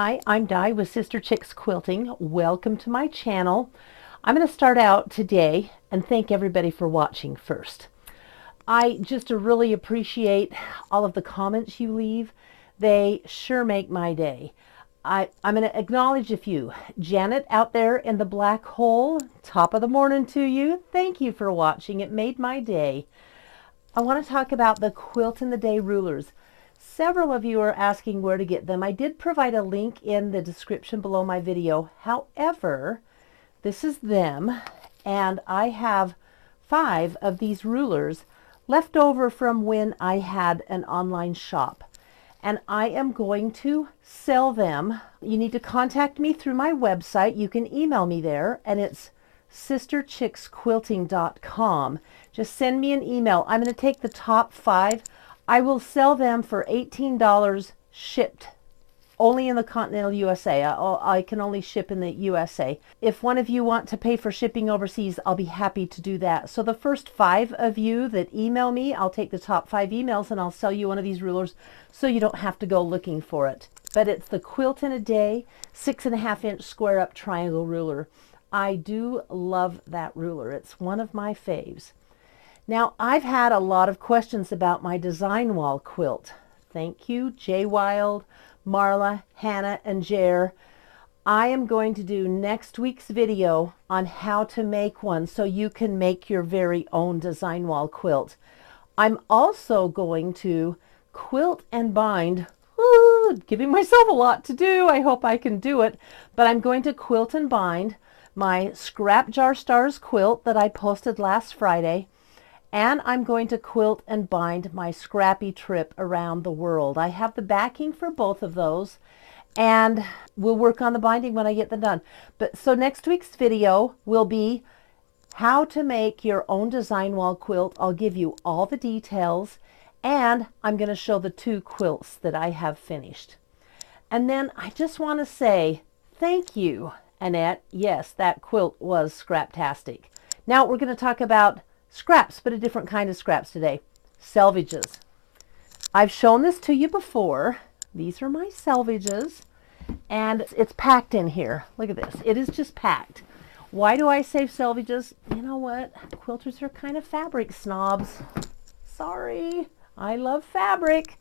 Hi, I'm Di with Sister Chicks Quilting. Welcome to my channel. I'm going to start out today and thank everybody for watching first. I just really appreciate all of the comments you leave. They sure make my day. I'm going to acknowledge a few. Janet out there in the black hole, top of the morning to you. Thank you for watching. It made my day. I want to talk about the Quilt in the Day rulers. Several of you are asking where to get them. I did provide a link in the description below my video. However, this is them, and I have 5 of these rulers left over from when I had an online shop. And I am going to sell them. You need to contact me through my website. You can email me there, and it's sisterchicksquilting.com. Just send me an email. I'm going to take the top 5. I will sell them for $18 shipped, only in the continental USA. I can only ship in the USA. If one of you want to pay for shipping overseas, I'll be happy to do that. So the first 5 of you that email me, I'll take the top 5 emails and I'll sell you one of these rulers so you don't have to go looking for it. But it's the Quilt in a Day 6.5-inch square up triangle ruler. I do love that ruler. It's one of my faves. Now, I've had a lot of questions about my design wall quilt. Thank you, Jay Wild, Marla, Hannah, and Jer. I am going to do next week's video on how to make one so you can make your very own design wall quilt. I'm also going to quilt and bind. Giving myself a lot to do. I hope I can do it. But I'm going to quilt and bind my Scrap Jar Stars quilt that I posted last Friday. And I'm going to quilt and bind my Scrappy Trip Around the World. I have the backing for both of those, and we'll work on the binding when I get them done. But so next week's video will be how to make your own design wall quilt. I'll give you all the details, and I'm going to show the 2 quilts that I have finished. And then I just want to say thank you, Annette. Yes, that quilt was scraptastic. Now we're going to talk about scraps, but a different kind of scraps today. Selvedges. I've shown this to you before. These are my selvedges, and it's packed in here. Look at this. It is just packed. Why do I say selvedges? You know what? Quilters are kind of fabric snobs. Sorry. I love fabric,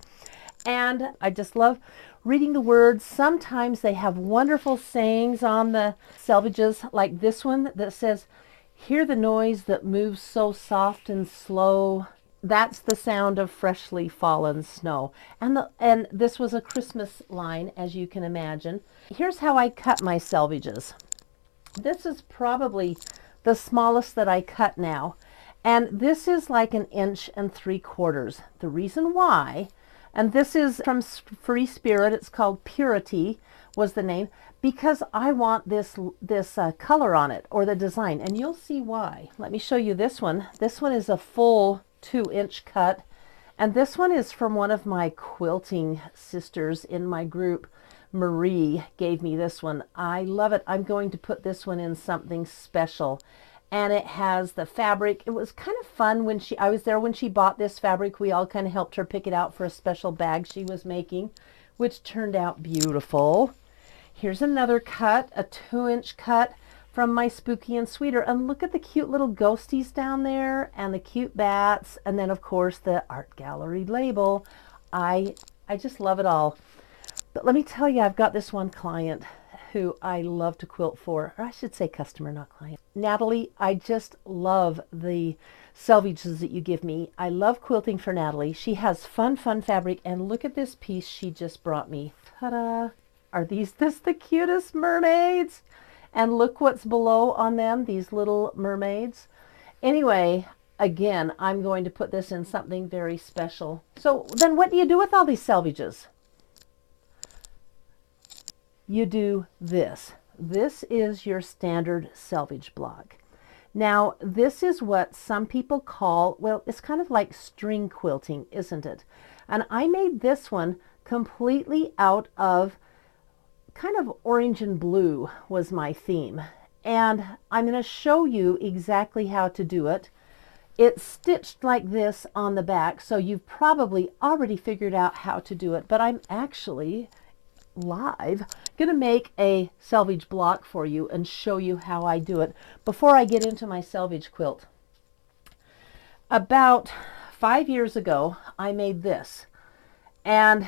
and I just love reading the words. Sometimes they have wonderful sayings on the selvedges, like this one that says, "Hear the noise that moves so soft and slow. That's the sound of freshly fallen snow." And this was a Christmas line, as you can imagine. Here's how I cut my selvedges. This is probably the smallest that I cut now. And this is like 1 3/4 inches. The reason why, and this is from Free Spirit, it's called Purity was the name, because I want this color on it, or the design, and you'll see why. Let me show you this one. This one is a full 2-inch cut, and this one is from one of my quilting sisters in my group. Marie gave me this one. I love it. I'm going to put this one in something special, and it has the fabric. It was kind of fun when I was there when she bought this fabric. We all kind of helped her pick it out for a special bag she was making, which turned out beautiful. Here's another cut, a 2-inch cut from my Spooky and Sweeter. And look at the cute little ghosties down there, and the cute bats, and then of course the art gallery label. I just love it all. But let me tell you, I've got this one client who I love to quilt for, or I should say customer, not client. Natalie, I just love the selvedges that you give me. I love quilting for Natalie. She has fun fabric, and look at this piece she just brought me. Ta-da! Are this the cutest mermaids? And look what's below on them, these little mermaids. Anyway, again, I'm going to put this in something very special. So then what do you do with all these selvedges? You do this. This is your standard selvage block. Now, this is what some people call, well, it's kind of like string quilting, isn't it? And I made this one completely out of kind of orange and blue was my theme, and I'm going to show you exactly how to do it. It's stitched like this on the back, so you've probably already figured out how to do it, but I'm actually live. Going to make a selvage block for you and show you how I do it before I get into my selvage quilt. About 5 years ago, I made this, and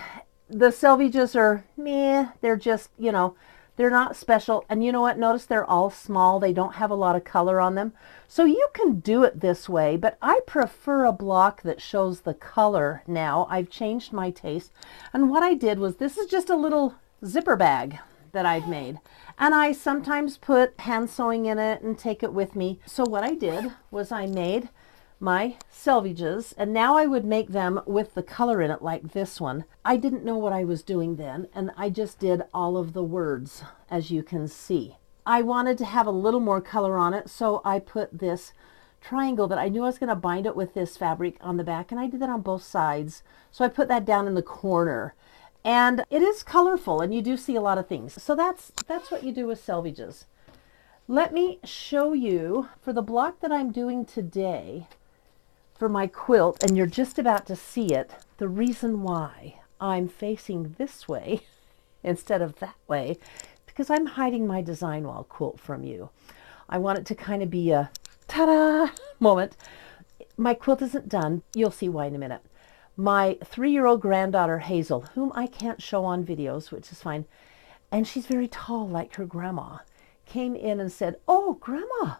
the selvedges are meh. They're just, you know, they're not special. And you know what? Notice they're all small. They don't have a lot of color on them. So you can do it this way, but I prefer a block that shows the color now. I've changed my taste. And what I did was, this is just a little zipper bag that I've made. And I sometimes put hand sewing in it and take it with me. So what I did was I made my selvedges, and now I would make them with the color in it, like this one. I didn't know what I was doing then, and I just did all of the words, as you can see. I wanted to have a little more color on it, so I put this triangle that I knew I was going to bind it with this fabric on the back, and I did that on both sides. So I put that down in the corner, and it is colorful, and you do see a lot of things. So that's what you do with selvedges. Let me show you, for the block that I'm doing today, for my quilt, and you're just about to see it, the reason why I'm facing this way instead of that way, because I'm hiding my design wall quilt from you. I want it to kind of be a ta-da moment. My quilt isn't done. You'll see why in a minute. My 3-year-old granddaughter, Hazel, whom I can't show on videos, which is fine, and she's very tall like her grandma, came in and said, "Oh, Grandma,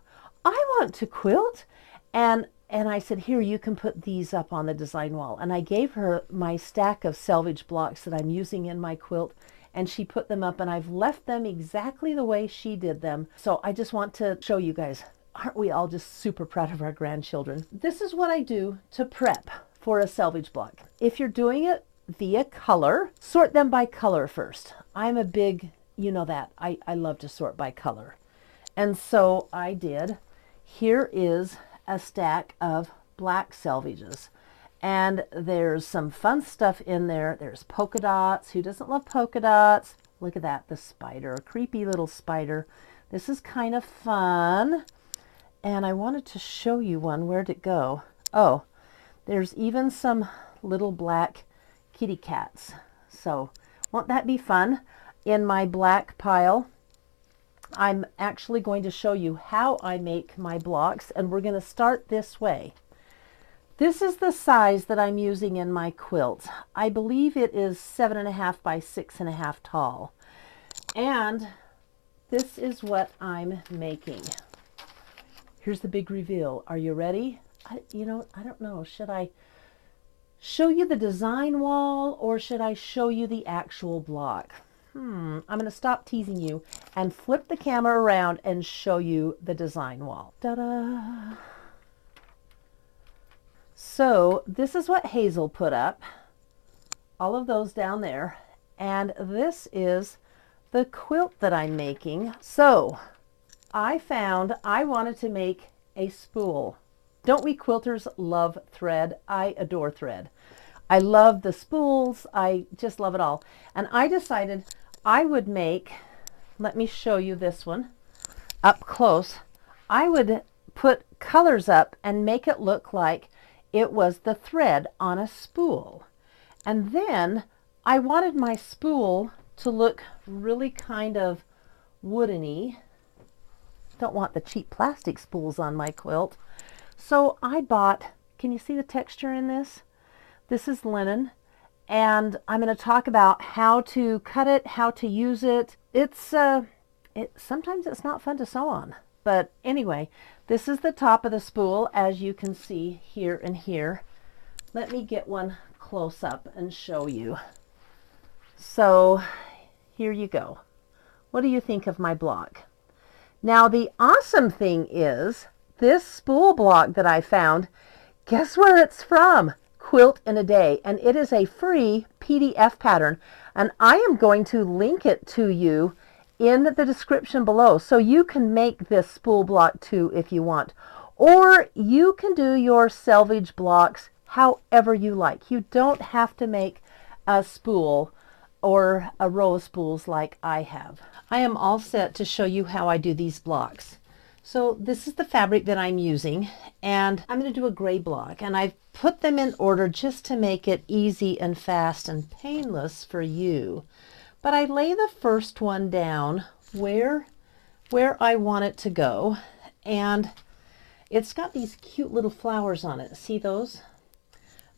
I want to quilt." And I said, "Here, you can put these up on the design wall." And I gave her my stack of selvage blocks that I'm using in my quilt, and she put them up, and I've left them exactly the way she did them. So I just want to show you guys, aren't we all just super proud of our grandchildren? This is what I do to prep for a selvage block. If you're doing it via color, sort them by color first. I'm a big, you know that, I love to sort by color. And so I did. Here is a stack of black selvedges, and there's some fun stuff in there. There's polka dots. Who doesn't love polka dots? Look at that, the spider, a creepy little spider. This is kind of fun, and I wanted to show you one. Where'd it go? Oh, there's even some little black kitty cats. So won't that be fun? In my black pile, I'm actually going to show you how I make my blocks, and we're going to start this way. This is the size that I'm using in my quilt. I believe it is 7.5 by 6.5 tall. And this is what I'm making. Here's the big reveal. Are you ready? I don't know. Should I show you the design wall, or should I show you the actual block? I'm going to stop teasing you and flip the camera around and show you the design wall. Ta-da! So this is what Hazel put up. All of those down there. And this is the quilt that I'm making. So I found I wanted to make a spool. Don't we quilters love thread? I adore thread. I love the spools. I just love it all. And I decided I would make, let me show you this one up close. I would put colors up and make it look like it was the thread on a spool. And then I wanted my spool to look really kind of woodeny. Don't want the cheap plastic spools on my quilt. So I bought, can you see the texture in this? This is linen, and I'm going to talk about how to cut it, how to use it. Sometimes it's not fun to sew on, but anyway, this is the top of the spool, as you can see here and here. Let me get one close up and show you. So here you go. What do you think of my block? Now the awesome thing is, this spool block that I found, guess where it's from? Quilt in a Day, and it is a free PDF pattern, and I am going to link it to you in the description below, so you can make this spool block too if you want, or you can do your selvage blocks however you like. You don't have to make a spool or a row of spools like I have. I am all set to show you how I do these blocks. So this is the fabric that I'm using, and I'm going to do a gray block, and I've put them in order just to make it easy and fast and painless for you. But I lay the first one down where I want it to go, and it's got these cute little flowers on it. See those?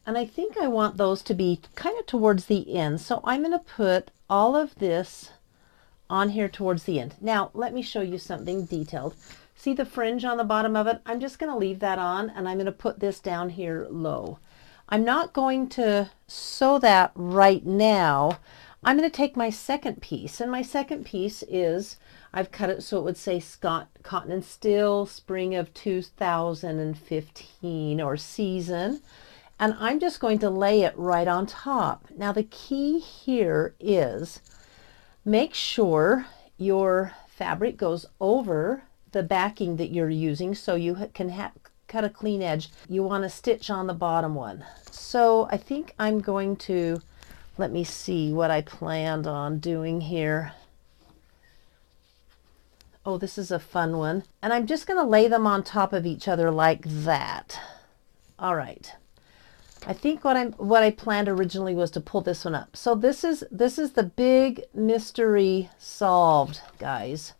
And I think I want those to be kind of towards the end. So I'm going to put all of this on here towards the end. Now, let me show you something detailed. See the fringe on the bottom of it? I'm just going to leave that on, and I'm going to put this down here low. I'm not going to sew that right now. I'm going to take my second piece, and my second piece is, I've cut it so it would say Scott Cotton and Still Spring of 2015 or season. And I'm just going to lay it right on top. Now the key here is make sure your fabric goes over the backing that you're using so you can cut a clean edge. You want to stitch on the bottom one. So I think I'm going to, let me see what I planned on doing here. Oh, this is a fun one. And I'm just going to lay them on top of each other like that. All right. I think what I planned originally was to pull this one up. So this is the big mystery solved, guys,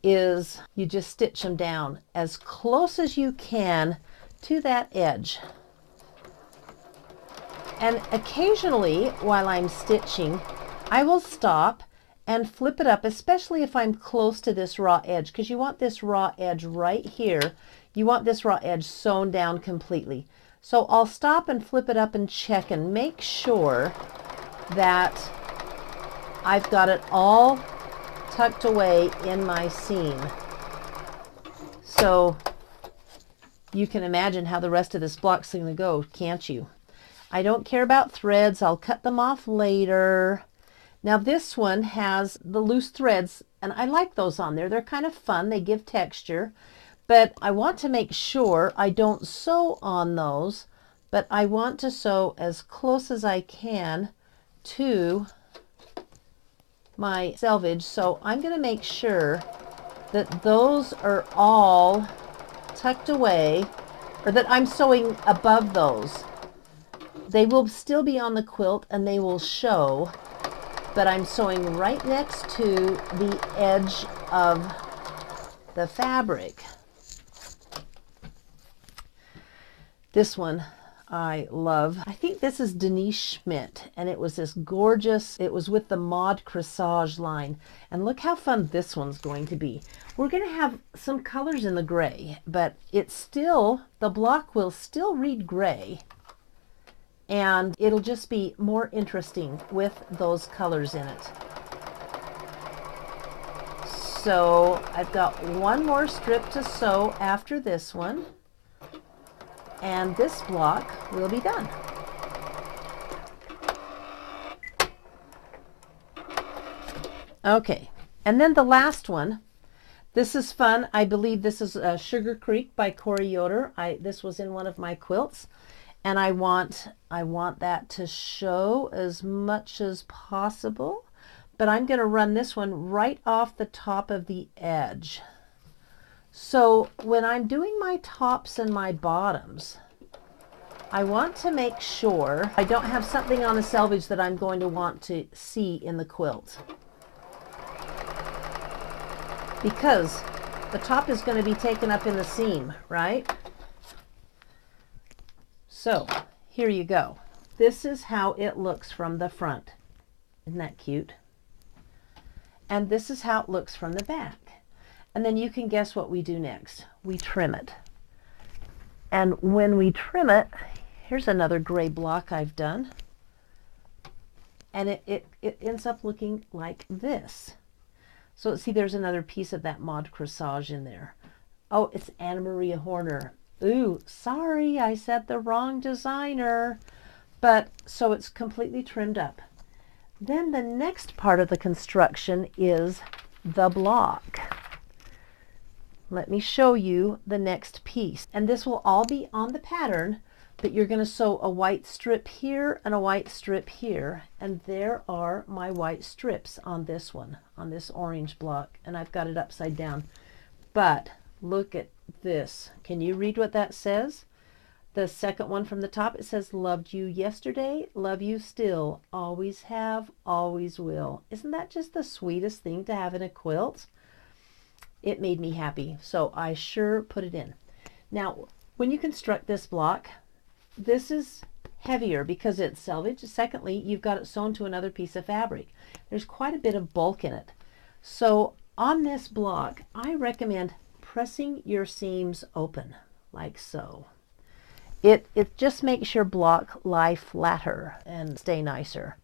is you just stitch them down as close as you can to that edge. And occasionally while I'm stitching, I will stop and flip it up, especially if I'm close to this raw edge, because you want this raw edge right here. You want this raw edge sewn down completely. So I'll stop and flip it up and check and make sure that I've got it all tucked away in my seam. So you can imagine how the rest of this block's going to go, can't you? I don't care about threads. I'll cut them off later. Now this one has the loose threads, and I like those on there. They're kind of fun. They give texture. But I want to make sure I don't sew on those, but I want to sew as close as I can to my selvage. So I'm going to make sure that those are all tucked away, or that I'm sewing above those. They will still be on the quilt and they will show, but I'm sewing right next to the edge of the fabric. This one I love. I think this is Denise Schmidt, and it was this gorgeous, it was with the Mod Corsage line. And look how fun this one's going to be. We're going to have some colors in the gray, but it's still, the block will still read gray, and it'll just be more interesting with those colors in it. So I've got one more strip to sew after this one, and this block will be done. Okay, and then the last one. This is fun. I believe this is Sugar Creek by Corey Yoder. This was in one of my quilts, and I want that to show as much as possible, but I'm going to run this one right off the top of the edge. So when I'm doing my tops and my bottoms, I want to make sure I don't have something on the selvage that I'm going to want to see in the quilt, because the top is going to be taken up in the seam, right? So here you go. This is how it looks from the front. Isn't that cute? And this is how it looks from the back. And then you can guess what we do next. We trim it. And when we trim it, here's another gray block I've done. And it ends up looking like this. So see, there's another piece of that Mod Corsage in there. Oh, it's Anna Maria Horner. Ooh, sorry, I said the wrong designer. But so it's completely trimmed up. Then the next part of the construction is the block. Let me show you the next piece. And this will all be on the pattern, but you're going to sew a white strip here and a white strip here. And there are my white strips on this one, on this orange block. And I've got it upside down. But look at this. Can you read what that says? The second one from the top, it says, loved you yesterday, love you still, always have, always will. Isn't that just the sweetest thing to have in a quilt? It made me happy, so I sure put it in. Now, when you construct this block, this is heavier because it's selvage. Secondly, you've got it sewn to another piece of fabric. There's quite a bit of bulk in it. So on this block, I recommend pressing your seams open, like so. It just makes your block lie flatter and stay nicer.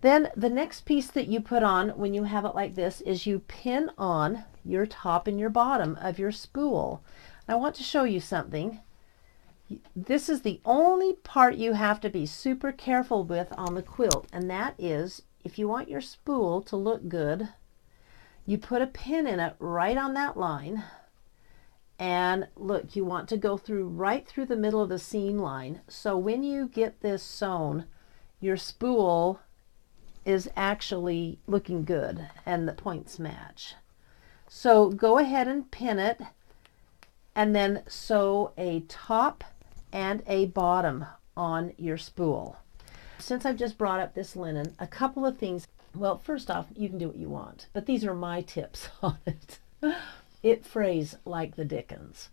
Then the next piece that you put on when you have it like this is you pin on your top and your bottom of your spool. I want to show you something. This is the only part you have to be super careful with on the quilt, and that is if you want your spool to look good, you put a pin in it right on that line. And look, you want to go through right through the middle of the seam line. So when you get this sewn, your spool is actually looking good and the points match. So go ahead and pin it and then sew a top and a bottom on your spool. Since I've just brought up this linen, a couple of things. Well, first off, you can do what you want, but these are my tips on it. It frays like the dickens,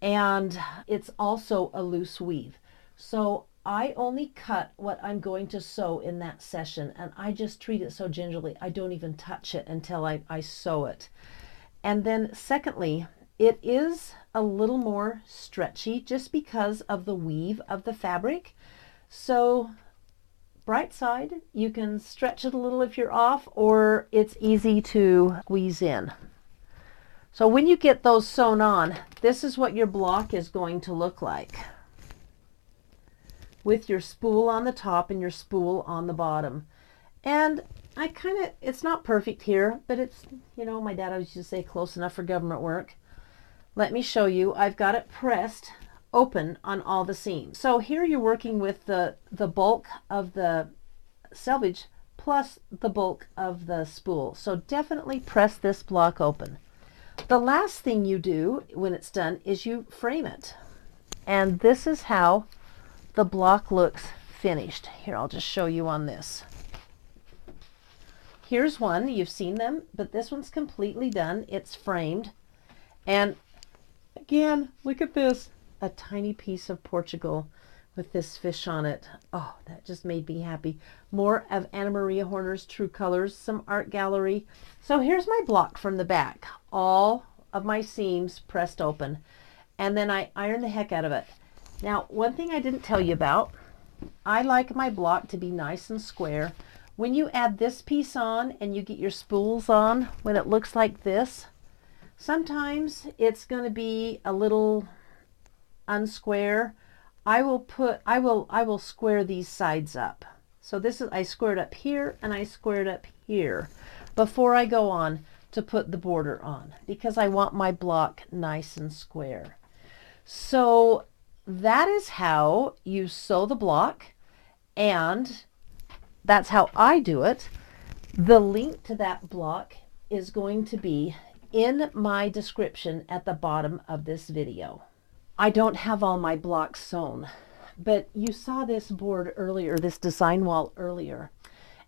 and it's also a loose weave. So I only cut what I'm going to sew in that session, and I just treat it so gingerly. I don't even touch it until I sew it. And then secondly, it is a little more stretchy just because of the weave of the fabric. So bright side, you can stretch it a little if you're off, or it's easy to squeeze in. So when you get those sewn on, this is what your block is going to look like, with your spool on the top and your spool on the bottom. And it's not perfect here, but it's, you know, my dad always used to say close enough for government work. Let me show you. I've got it pressed open on all the seams. So here you're working with the bulk of the selvage plus the bulk of the spool. So definitely press this block open. The last thing you do when it's done is you frame it. And this is how the block looks finished. Here, I'll just show you on this. Here's one. You've seen them, but this one's completely done. It's framed. And again, look at this. A tiny piece of Portugal with this fish on it. Oh, that just made me happy. More of Anna Maria Horner's True Colors, some art gallery. So here's my block from the back. All of my seams pressed open. And then I iron the heck out of it. Now, one thing I didn't tell you about, I like my block to be nice and square. When you add this piece on and you get your spools on, when it looks like this, sometimes it's going to be a little unsquare. I will square these sides up. So this is, I squared up here and I squared up here before I go on to put the border on, because I want my block nice and square. So that is how you sew the block, and that's how I do it. The link to that block is going to be in my description at the bottom of this video. I don't have all my blocks sewn, but you saw this board earlier, this design wall earlier,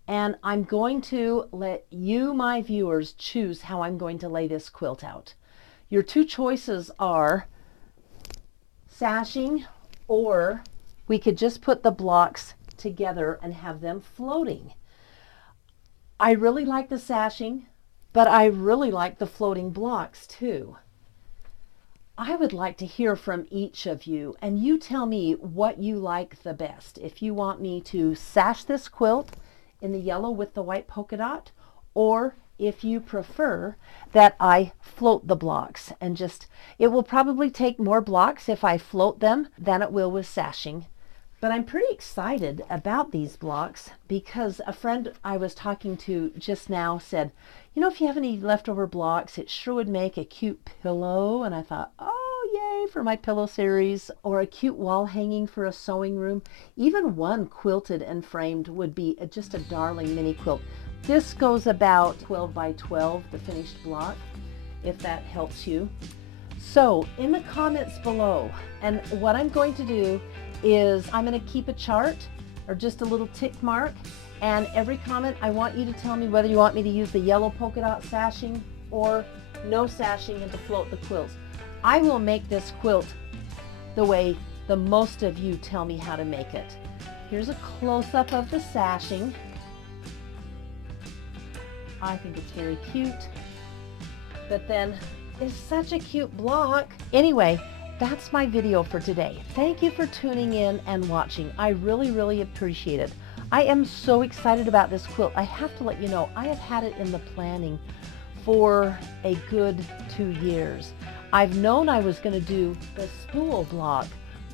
and I'm going to let you, my viewers, choose how I'm going to lay this quilt out. Your two choices are sashing, or we could just put the blocks together and have them floating. I really like the sashing, but I really like the floating blocks too. I would like to hear from each of you, and you tell me what you like the best. If you want me to sash this quilt in the yellow with the white polka dot, or if you prefer that I float the blocks and just, it will probably take more blocks if I float them than it will with sashing. But I'm pretty excited about these blocks because a friend I was talking to just now said, you know, if you have any leftover blocks, it sure would make a cute pillow. And I thought, oh, yay, for my pillow series, or a cute wall hanging for a sewing room. Even one quilted and framed would be just a darling mini quilt. This goes about 12 by 12, the finished block, if that helps you. So in the comments below, and what I'm going to do is I'm going to keep a chart or just a little tick mark, and every comment I want you to tell me whether you want me to use the yellow polka dot sashing or no sashing and to float the quilts. I will make this quilt the way the most of you tell me how to make it. Here's a close-up of the sashing. I think it's very cute, but then it's such a cute block. Anyway, that's my video for today. Thank you for tuning in and watching. I really appreciate it. I am so excited about this quilt. I have to let you know, I have had it in the planning for a good 2 years. I've known I was going to do the spool block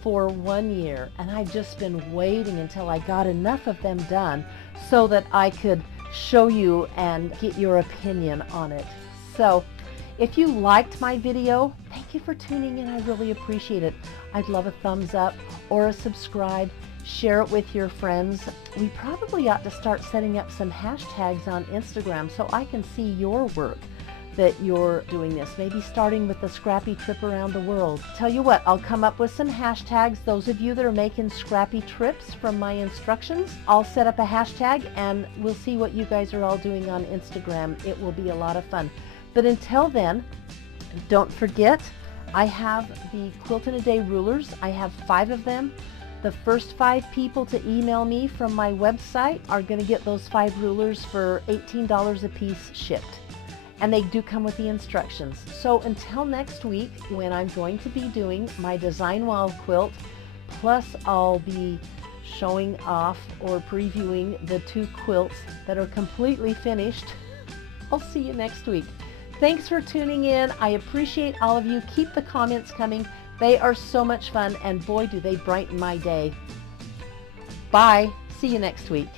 for 1 year, and I've just been waiting until I got enough of them done so that I could show you and get your opinion on it. So if you liked my video, thank you for tuning in. I really appreciate it. I'd love a thumbs up or a subscribe. Share it with your friends. We probably ought to start setting up some hashtags on Instagram so I can see your work that you're doing this, maybe starting with the scrappy trip around the world. Tell you what, I'll come up with some hashtags. Those of you that are making scrappy trips from my instructions, I'll set up a hashtag and we'll see what you guys are all doing on Instagram. It will be a lot of fun. But until then, don't forget, I have the Quilt in a Day rulers. I have 5 of them. The first 5 people to email me from my website are going to get those 5 rulers for $18 a piece shipped. And they do come with the instructions. So until next week, when I'm going to be doing my design wall quilt, plus I'll be showing off or previewing the 2 quilts that are completely finished. I'll see you next week. Thanks for tuning in. I appreciate all of you. Keep the comments coming. They are so much fun, and boy, do they brighten my day. Bye. See you next week.